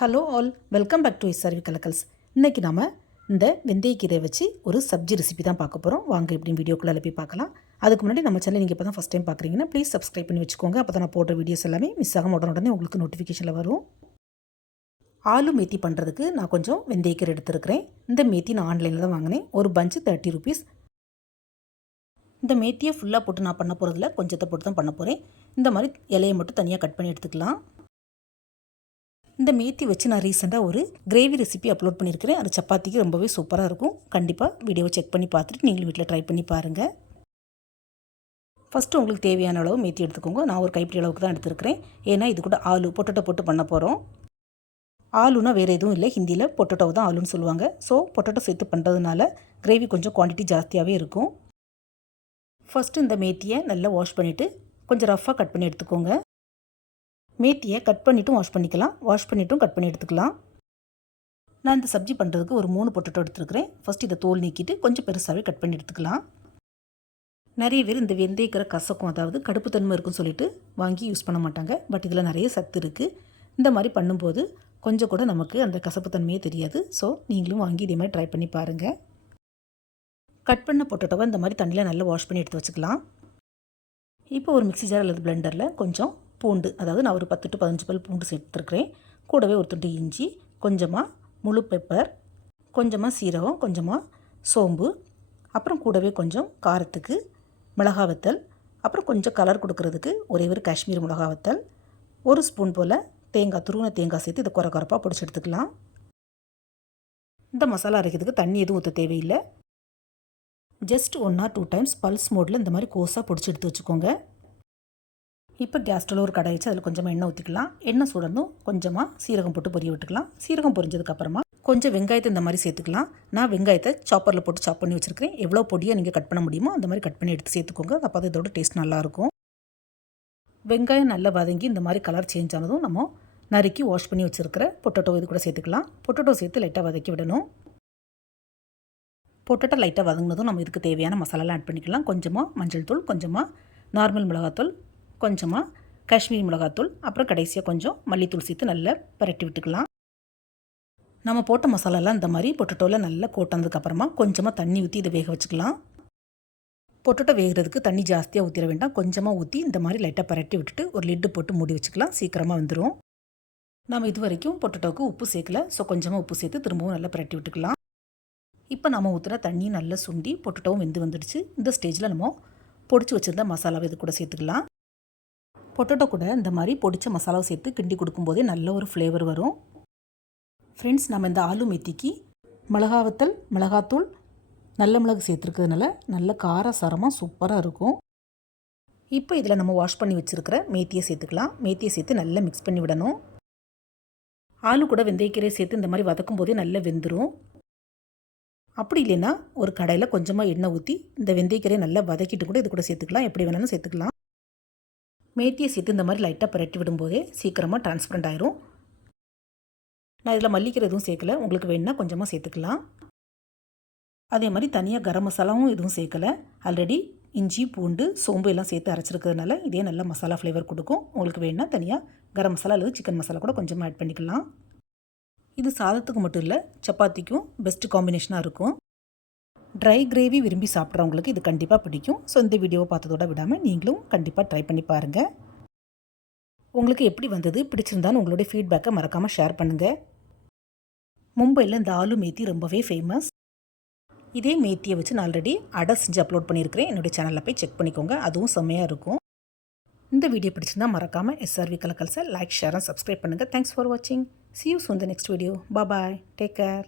Hello all, welcome back to SRV கலக்கல்ஸ். இன்றைக்கி நாம் இந்த வெந்தயக்கீரை வச்சு ஒரு சப்ஜி ரெசிபி தான் பார்க்க போகிறோம். வாங்க எப்படின்னு வீடியோக்குள்ளே போய் பார்க்கலாம். அதுக்கு முன்னாடி நம்ம சேனல் நீங்கள் இப்போ தான் ஃபஸ்ட் டைம் பார்க்குறீங்கன்னா ப்ளீஸ் சப்ஸ்கிரைப் பண்ணி வச்சுக்கோங்க. அப்போ தான் நான் போடுற வீடியோஸ் எல்லாமே மிஸ் ஆகாம உடனே உங்களுக்கு நோட்டிஃபிகேஷனில் வரும். ஆலு மேத்தி பண்ணுறதுக்கு நான் கொஞ்சம் வெந்தயக்கீரை எடுத்துருக்கிறேன். இந்த மேத்தி நான் ஆன்லைனில் தான் வாங்கினேன். ஒரு பஞ்சு 30 rupees. இந்த மேத்தியை ஃபுல்லாக போட்டு நான் பண்ண போகிறதில்ல, கொஞ்சத்தை போட்டு தான் பண்ண போகிறேன். இந்த மாதிரி இலையை மட்டும் தனியாக கட் பண்ணி எடுத்துக்கலாம். இந்த மேத்தி வச்சு நான் ரீசெண்டாக ஒரு கிரேவி ரெசிபி அப்லோட் பண்ணியிருக்கிறேன். அது சப்பாத்திக்கு ரொம்பவே சூப்பராக இருக்கும். கண்டிப்பாக வீடியோவை செக் பண்ணி பார்த்துட்டு நீங்களும் வீட்டில் ட்ரை பண்ணி பாருங்கள். ஃபஸ்ட்டு உங்களுக்கு தேவையான அளவு மேத்தி எடுத்துக்கோங்க. நான் ஒரு கைப்பிடி அளவுக்கு தான் எடுத்துருக்கிறேன். ஏன்னா இது கூட ஆலு பொட்டேட்டோ போட்டு பண்ண போகிறோம். ஆலுனா வேறு எதுவும் இல்லை, ஹிந்தியில் பொட்டேட்டோ தான் ஆலுன்னு சொல்லுவாங்க. ஸோ பொட்டேட்டோ சேர்த்து பண்ணுறதுனால கிரேவி கொஞ்சம் குவான்டிட்டி ஜாஸ்தியாகவே இருக்கும். ஃபஸ்ட்டு இந்த மேத்தியை நல்லா வாஷ் பண்ணிவிட்டு கொஞ்சம் ரஃப்பாக கட் பண்ணி எடுத்துக்கோங்க. மேத்தியை கட் பண்ணிவிட்டும் வாஷ் பண்ணிக்கலாம், வாஷ் பண்ணிவிட்டும் கட் பண்ணி எடுத்துக்கலாம். நான் இந்த சப்ஜி பண்ணுறதுக்கு ஒரு 3 பொட்டேட்டோ எடுத்துருக்கிறேன். ஃபஸ்ட் இதை தோல் நீக்கிட்டு கொஞ்சம் பெருசாகவே கட் பண்ணி எடுத்துக்கலாம். நிறைய பேர் இந்த வெந்தயக்கீரை கசக்கும், அதாவது கடுப்புத்தன்மை இருக்குன்னு சொல்லிட்டு வாங்கி யூஸ் பண்ண மாட்டாங்க. பட் இதில் நிறைய சத்து இருக்குது. இந்த மாதிரி பண்ணும்போது கொஞ்சம் கூட நமக்கு அந்த கசப்புத்தன்மையே தெரியாது. ஸோ நீங்களும் வாங்கி இதே மாதிரி ட்ரை பண்ணி பாருங்கள். கட் பண்ண பொட்டேட்டோவை இந்த மாதிரி தண்ணியில் நல்லா வாஷ் பண்ணி எடுத்து வச்சுக்கலாம். இப்போ ஒரு மிக்ஸி ஜார் அல்லது பிளெண்டரில் கொஞ்சம் பூண்டு, அதாவது நான் ஒரு 10 to 15 பல் பூண்டு சேர்த்துருக்கிறேன். கூடவே ஒரு துண்டு இஞ்சி, கொஞ்சமாக முழு பெப்பர், கொஞ்சமாக சீரகம், கொஞ்சமாக சோம்பு, அப்புறம் கூடவே கொஞ்சம் காரத்துக்கு மிளகா வத்தல், அப்புறம் கொஞ்சம் கலர் கொடுக்கறதுக்கு ஒரே ஒரு காஷ்மீர் மிளகா வத்தல், ஒரு ஸ்பூன் போல் தேங்காய், துருவன தேங்காய் சேர்த்து இதை குறப்பாக பிடிச்சி எடுத்துக்கலாம். இந்த மசாலா அரைக்கிறதுக்கு தண்ணி எதுவும் ஊற்ற தேவையில்லை. ஜஸ்ட் 1 or 2 times பல்ஸ் மோடில் இந்த மாதிரி கோஸாக பிடிச்சி எடுத்து வச்சுக்கோங்க. இப்போ கேஸ் ஸ்டவ்வில் ஒரு கடாய் வச்சு அதில் கொஞ்சமாக எண்ணெய் ஊற்றிக்கலாம். எண்ணெய் சுடணும், கொஞ்சமாக சீரகம் போட்டு பொரிய விட்டுக்கலாம். சீரகம் பொரிஞ்சதுக்கப்புறமா கொஞ்சம் வெங்காயத்தை இந்த மாதிரி சேர்த்துக்கலாம். நான் வெங்காயத்தை சாப்பரில் போட்டு சாப் பண்ணி வச்சுருக்கிறேன். எவ்வளோ பொடியாக நீங்கள் கட் பண்ண முடியுமோ அந்த மாதிரி கட் பண்ணி எடுத்து சேர்த்துக்கோங்க. அப்போ தான் இதோட டேஸ்ட் நல்லாயிருக்கும். வெங்காயம் நல்லா வதங்கி இந்த மாதிரி கலர் சேஞ்ச் ஆனதும் நம்ம நறுக்கி வாஷ் பண்ணி வச்சுருக்கிற பொட்டேட்டோ இது கூட சேர்த்துக்கலாம். பொட்டேட்டோ சேர்த்து லைட்டாக வதக்கி விடணும். பொட்டேட்டோ லைட்டாக வதங்கினதும் நம்ம இதுக்கு தேவையான மசாலாலாம் ஆட் பண்ணிக்கலாம். கொஞ்சமாக மஞ்சள் தூள், கொஞ்சமாக நார்மல் மிளகாத்தூள், கொஞ்சமாக காஷ்மீரி மிளகாத்தூள், அப்புறம் கடைசியாக கொஞ்சம் மல்லித்தூள் சேர்த்து நல்லா பரட்டி விட்டுக்கலாம். நம்ம போட்ட மசாலாலாம் இந்த மாதிரி பொட்டேட்டோவில் நல்லா கோட்டனதுக்கப்புறமா கொஞ்சமாக தண்ணி ஊற்றி இதை வேக வச்சுக்கலாம். பொட்டேட்டோ வேகிறதுக்கு தண்ணி ஜாஸ்தியாக ஊற்றிட வேண்டாம், கொஞ்சமாக ஊற்றி இந்த மாதிரி லைட்டாக பரட்டி விட்டுட்டு ஒரு லிட்டு போட்டு மூடி வச்சுக்கலாம். சீக்கிரமாக வந்துடும். நம்ம இது வரைக்கும் பொட்டேட்டோவுக்கு உப்பு சேர்க்கல, ஸோ கொஞ்சமாக உப்பு சேர்த்து திரும்பவும் நல்லா பரட்டி விட்டுக்கலாம். இப்போ நம்ம ஊற்றுன தண்ணி நல்லா சுண்டி பொட்டேட்டோவும் வெந்து வந்துடுச்சு. இந்த ஸ்டேஜில் நம்ம பொடிச்சு வச்சுருந்த மசாலாவை இது கூட சேர்த்துக்கலாம். பொட்டேட்டோ கூட இந்த மாதிரி பொடிச்ச மசாலாவை சேர்த்து கிண்டி கொடுக்கும்போதே நல்ல ஒரு ஃப்ளேவர் வரும். ஃப்ரெண்ட்ஸ், நம்ம இந்த ஆலு மெத்திக்கு மிளகா வத்தல், மிளகாத்தூள், நல்ல மிளகு சேர்த்துருக்கிறதுனால நல்ல காரசாரமாக சூப்பராக இருக்கும். இப்போ இதில் நம்ம வாஷ் பண்ணி வச்சுருக்கிற மேத்தியை சேர்த்துக்கலாம். மேத்தியை சேர்த்து நல்லா மிக்ஸ் பண்ணி விடணும். ஆலு கூட வெந்தயக்கீரை சேர்த்து இந்த மாதிரி வதக்கும் போதே நல்லா வெந்துடும். அப்படி இல்லைன்னா ஒரு கடாயில் கொஞ்சமாக எண்ணெய் ஊற்றி இந்த வெந்தயக்கீரையை நல்லா வதக்கிட்டு கூட இது கூட சேர்த்துக்கலாம். எப்படி வேணாலும் சேர்த்துக்கலாம். மேத்தியை சேர்த்து இந்த மாதிரி லைட்டாக பரட்டி விடும்போதே சீக்கிரமாக டிரான்ஸ்பரண்ட் ஆயிரும். நான் இதில் மல்லிக்கீரை எதுவும் சேர்க்கலை, உங்களுக்கு வேணுன்னா கொஞ்சமாக சேர்த்துக்கலாம். அதே மாதிரி தனியாக கரம் மசாலாவும் எதுவும் சேர்க்கலை. ஆல்ரெடி இஞ்சி, பூண்டு, சோம்பு எல்லாம் சேர்த்து அரைச்சிருக்கிறதுனால இதே நல்ல மசாலா ஃப்ளேவர் கொடுக்கும். உங்களுக்கு வேணுன்னா தனியாக கரம் மசாலா அல்லது சிக்கன் மசாலா கூட கொஞ்சமாக ஆட் பண்ணிக்கலாம். இது சாதத்துக்கு மட்டும் இல்லை, சப்பாத்திக்கும் பெஸ்ட்டு காம்பினேஷனாக இருக்கும். ட்ரை கிரேவி விரும்பி சாப்பிட்றவங்களுக்கு இது கண்டிப்பாக பிடிக்கும். ஸோ இந்த வீடியோவை பார்த்ததோட விடாமல் நீங்களும் கண்டிப்பாக ட்ரை பண்ணி பாருங்கள். உங்களுக்கு எப்படி வந்தது, பிடிச்சிருந்தாலும் உங்களுடைய ஃபீட்பேக்கை மறக்காமல் ஷேர் பண்ணுங்கள். மும்பையில் இந்த ஆலு மேத்தி ரொம்பவே ஃபேமஸ். இதே மேத்தியை வச்சு நான் ஆல்ரெடி அடை செஞ்சு அப்லோட் பண்ணியிருக்கிறேன். என்னுடைய சேனலில் போய் செக் பண்ணிக்கோங்க, அதுவும் செம்மையாக இருக்கும். இந்த வீடியோ பிடிச்சிருந்தால் மறக்காமல் SRV கலக்கல்ஸை லைக், ஷேர் அண்ட் சப்ஸ்கிரைப் பண்ணுங்கள். தேங்க்ஸ் ஃபார் வாட்சிங். See you soon in the next video. Bye bye. Take care.